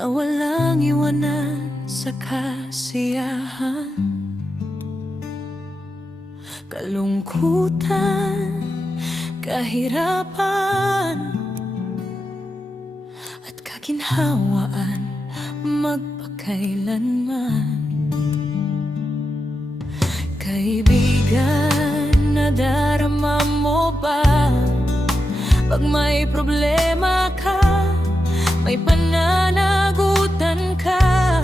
na walang iwanan sa kasiyahan. Kalungkutan, kahirapan at kaginhawaan magpakailanman. Kaibigan, nadarama mo ba pag may problema ka, may pananagutan ka,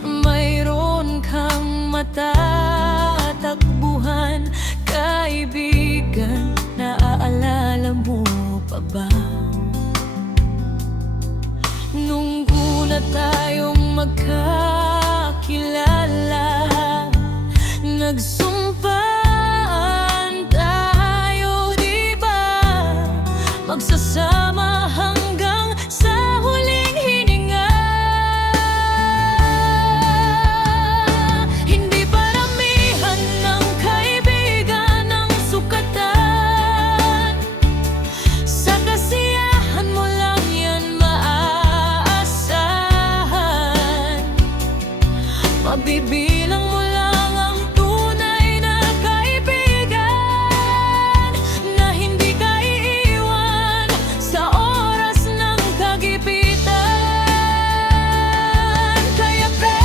mayroon kang matatakbuhan? Kaibigan, naaalala mo pa ba nung una tayong magkakilala? Nagsumpaan tayo, di ba? Magsasama hanggang sa huling hininga. Hindi paramihan ng kaibigan ang sukatan. Sa kasiyahan mo lang yan maaasahan. Mabibilang mo lang ang tunay na kaibigan, na hindi ka iiwan sa oras ng kagipitan. Kaya pre,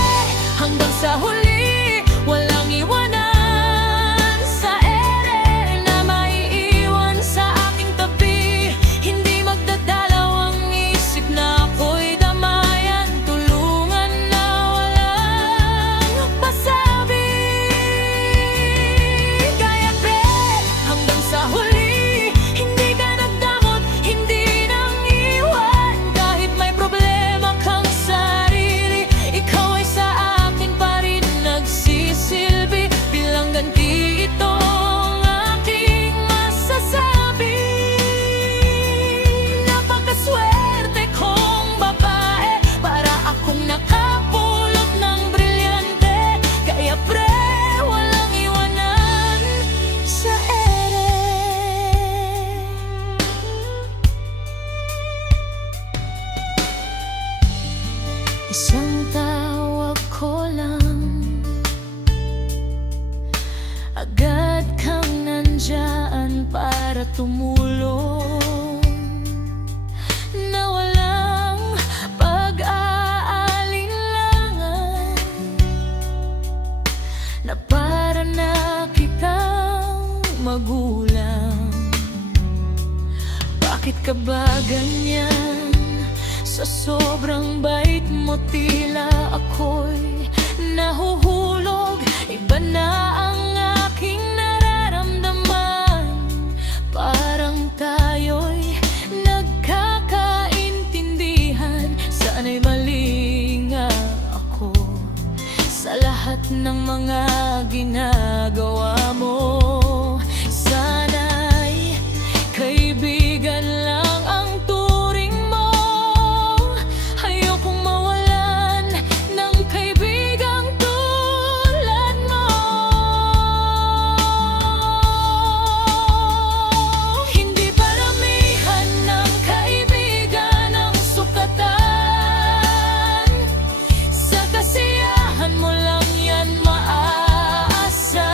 hanggang sa huli, walang iwanan sa ere na maiiwan sa aking tabi. Hindi magdadalaw ang isip na ako'y damayan, tulungan na walang pasabi. Kaya pre, hanggang sa huli, hindi ka nagdamot, hindi nang iwan. Kahit may problema kang sarili, ikaw ay sa akin pa rin nagsisilbi. Bilang ganti ito ang aking masasabi. Napakaswerte kong babae, para akong nakapulot ng brilyante. Kaya pre, walang iwanan sa ere. Isang tawag ko lang, agad kang nandyan para tumulong, na walang pag-aalinlangan, na para na kitang magulang. Bakit ka ba ganyan? Sa sobrang bait mo tila ako'y nahuhulog. Iba na ang aking nararamdaman, parang tayo'y nagkakaintindihan. Sana'y mali nga ako sa lahat ng mga ginagawa mo. Sana'y kaibigan lang ang turing mo. Ayokong mawalan ng kaibigang tulad mo. Hindi paramihan ng kaibigan ang sukatan. Sa kasiyahan mo lang yan maaasahan.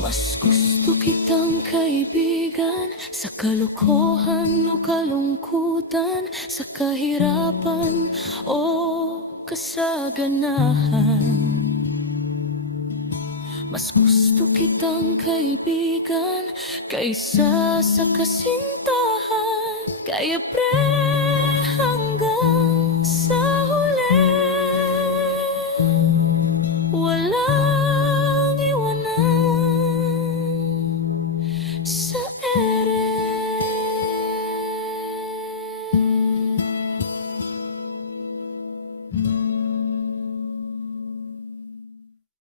Mas gusto kitang kaibigan sa kalokohan o kalungkutan, sa kahirapan o kasaganahan. Mas gusto kitang kaibigan kaysa sa kasintahan. Kaya